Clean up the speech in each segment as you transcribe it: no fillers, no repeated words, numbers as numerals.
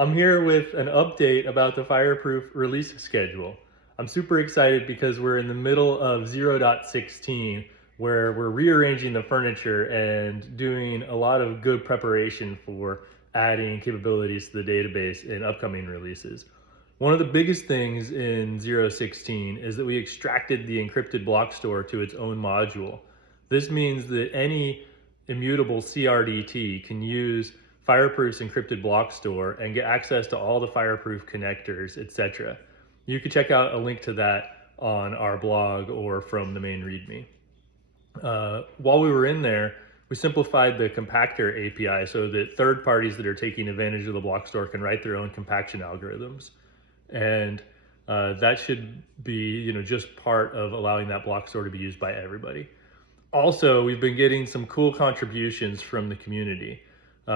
I'm here with an update about the Fireproof release schedule. I'm super excited because we're in the middle of 0.16, where we're rearranging the furniture and doing a lot of good preparation for adding capabilities to the database in upcoming releases. One of the biggest things in 0.16 is that we extracted the encrypted block store to its own module. This means that any immutable CRDT can use Fireproof's encrypted block store and get access to all the Fireproof connectors, etc. You can check out a link to that on our blog or from the main README. While we were in there, we simplified the compactor API so that third parties that are taking advantage of the block store can write their own compaction algorithms. And that should be, just part of allowing that block store to be used by everybody. Also, we've been getting some cool contributions from the community.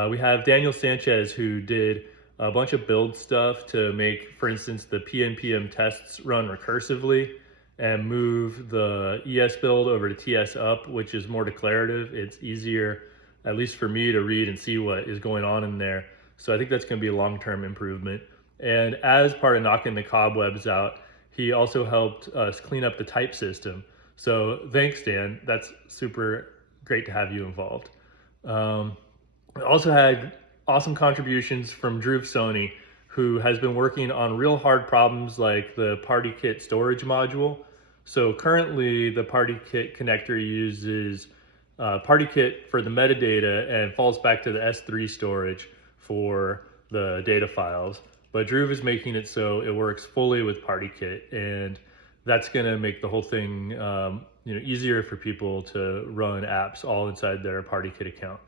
We have Daniel Sanchez, who did a bunch of build stuff to make, for instance, the pnpm tests run recursively and move the ES build over to TS up, which is more declarative. It's easier, at least for me, to read and see what is going on in there. So I think that's going to be a long-term improvement. And as part of knocking the cobwebs out, he also helped us clean up the type system. So thanks, Dan. That's super great to have you involved. I also had awesome contributions from Drew Sony, who has been working on real hard problems like the PartyKit storage module. So currently the PartyKit connector uses PartyKit for the metadata and falls back to the S3 storage for the data files. But Drew is making it so it works fully with PartyKit, and that's going to make the whole thing easier for people to run apps all inside their PartyKit account.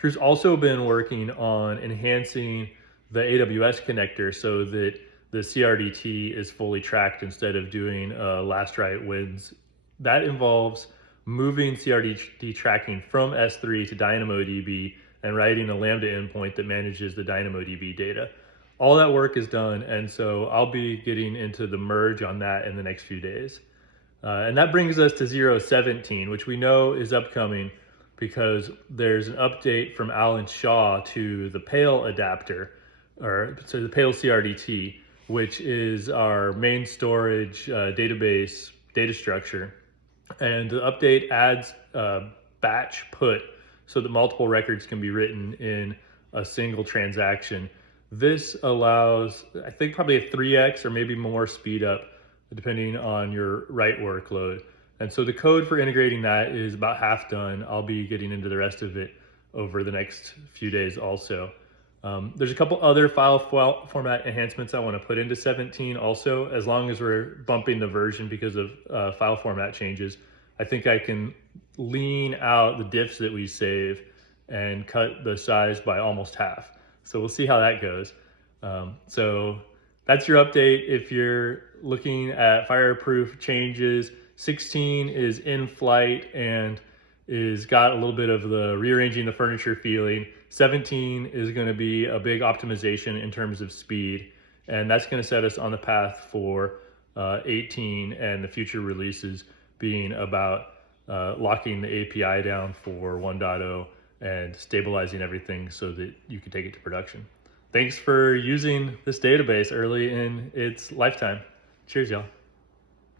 Drew's also been working on enhancing the AWS connector so that the CRDT is fully tracked instead of doing last write wins. That involves moving CRDT tracking from S3 to DynamoDB and writing a Lambda endpoint that manages the DynamoDB data. All that work is done, and so I'll be getting into the merge on that in the next few days. And that brings us to 0.17, which we know is upcoming because there's an update from Alan Shaw to the Pale adapter, or to the Pale CRDT, which is our main storage database data structure. And the update adds batch put so that multiple records can be written in a single transaction. This allows, I think, probably a 3x or maybe more speed up depending on your write workload. And so the code for integrating that is about half done. I'll be getting into the rest of it over the next few days also. There's a couple other file format enhancements I want to put into 17 also, as long as we're bumping the version because of file format changes. I think I can lean out the diffs that we save and cut the size by almost half. So we'll see how that goes. So that's your update. If you're looking at Fireproof changes, 16 is in flight and is got a little bit of the rearranging the furniture feeling. 17 is going to be a big optimization in terms of speed, and that's going to set us on the path for 18 and the future releases being about locking the API down for 1.0 and stabilizing everything so that you can take it to production. Thanks for using this database early in its lifetime. Cheers, y'all.